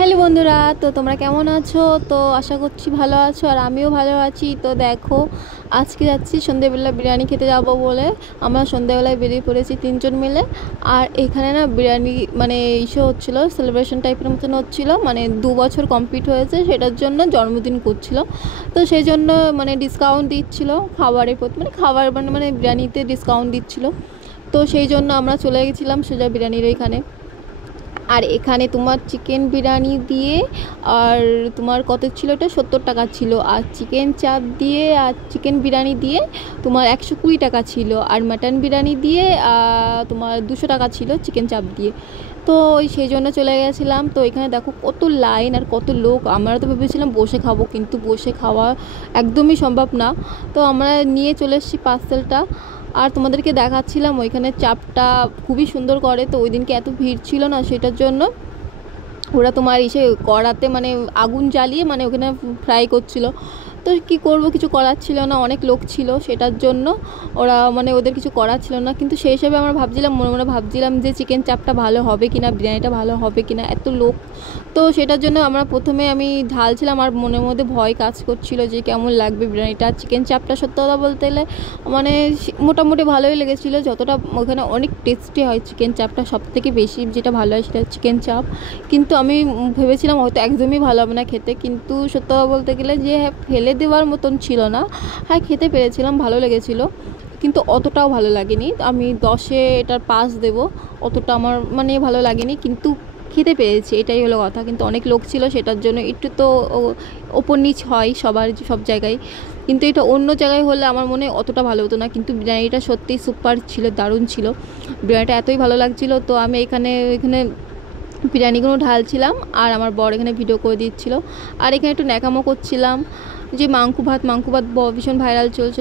Hello বন্ধুরা, তো তোমরা কেমন আছো? তো আশা করছি ভালো আছো, আর আমিও ভালো আছি। তো দেখো, আজকে যাচ্ছি সন্ধ্যেবেলা বিরিয়ানি খেতে যাব বলে। আমরা সন্ধ্যেবেলায় বেরিয়ে পড়েছি তিনজন মিলে। আর এখানে না বিরিয়ানি মানে ইস্যু হচ্ছিলো, সেলিব্রেশন টাইপের মতন হচ্ছিলো, মানে 2 বছর কমপ্লিট হয়েছে, সেটার জন্য জন্মদিন করছিল। তো সেই জন্য মানে ডিসকাউন্ট দিচ্ছিলো খাবারের প্রতি, মানে খাবার মানে বিরিয়ানিতে ডিসকাউন্ট দিচ্ছিলো। তো সেই জন্য আমরা চলে গেছিলাম সোজা বিরিয়ানির এখানে। আর এখানে তোমার চিকেন বিরিয়ানি দিয়ে, আর তোমার কত ছিল, এটা 70 টাকা ছিল। আর চিকেন চাপ দিয়ে আর চিকেন বিরিয়ানি দিয়ে তোমার 120 টাকা ছিল। আর মাটন বিরিয়ানি দিয়ে তোমার 200 টাকা ছিল চিকেন চাপ দিয়ে। তো সেই জন্য চলে গেছিলাম। তো এখানে দেখো কত লাইন আর কত লোক। আমরা তো ভেবেছিলাম বসে খাবো, কিন্তু বসে খাওয়া একদমই সম্ভব না। তো আমরা নিয়ে চলে এসেছি পার্সেলটা। আর তোমাদেরকে দেখাচ্ছিলাম ওইখানে চাপটা খুবই সুন্দর করে। তো ওই দিনকে এত ভিড় ছিল না, সেটার জন্য ওরা তোমার এসে কড়াতে মানে আগুন জ্বালিয়ে মানে ওখানে ফ্রাই করছিল। তো কি করব, কিছু করার ছিল না, অনেক লোক ছিল, সেটার জন্য ওরা মানে ওদের কিছু করার ছিল না। কিন্তু সেই হিসাবে আমরা ভাবছিলাম, মনে মনে ভাবছিলাম যে চিকেন চাপটা ভালো হবে কিনা, বিরিয়ানিটা ভালো হবে কিনা, এত লোক। তো সেটার জন্য আমরা প্রথমে আমি ঢালছিলাম, আর মনের মধ্যে ভয় কাজ করছিল যে কেমন লাগবে বিরিয়ানিটা। চিকেন চাপটা সত্যি কথা বলতে গেলে মানে মোটামুটি ভালোই লেগেছিলো। যতটা ওখানে অনেক টেস্টি হয় চিকেন চাপটা, সবথেকে বেশি যেটা ভালো হয় সেটা চিকেন চাপ। কিন্তু আমি ভেবেছিলাম হয়তো একদমই ভালো হবে না খেতে, কিন্তু সত্যি কথা বলতে গেলে যে ফেলে দেওয়ার মতন ছিল না। হ্যাঁ, খেতে পেরেছিলাম, ভালো লেগেছিলো, কিন্তু অতটাও ভালো লাগেনি। আমি 10-এ এটার 5 দেবো। অতটা আমার মানে ভালো লাগেনি, কিন্তু খেতে পেরেছি, এটাই হলো কথা। কিন্তু অনেক লোক ছিল, সেটার জন্য একটু তো ওপর নিচ হয় সবার সব জায়গায়। কিন্তু এটা অন্য জায়গায় হলে আমার মনে হয় অতটা ভালো হতো না। কিন্তু বিরিয়ানিটা সত্যিই সুপার ছিল, দারুণ ছিল। বিরিয়ানিটা এতই ভালো লাগছিলো। তো আমি এখানে বিরিয়ানিগুলো ঢালছিলাম, আর আমার বর এখানে ভিডিও করে দিচ্ছিল। আর এখানে একটু ন্যাকামো করছিলাম যে মাংকু ভাত ভীষণ ভাইরাল চলছিল।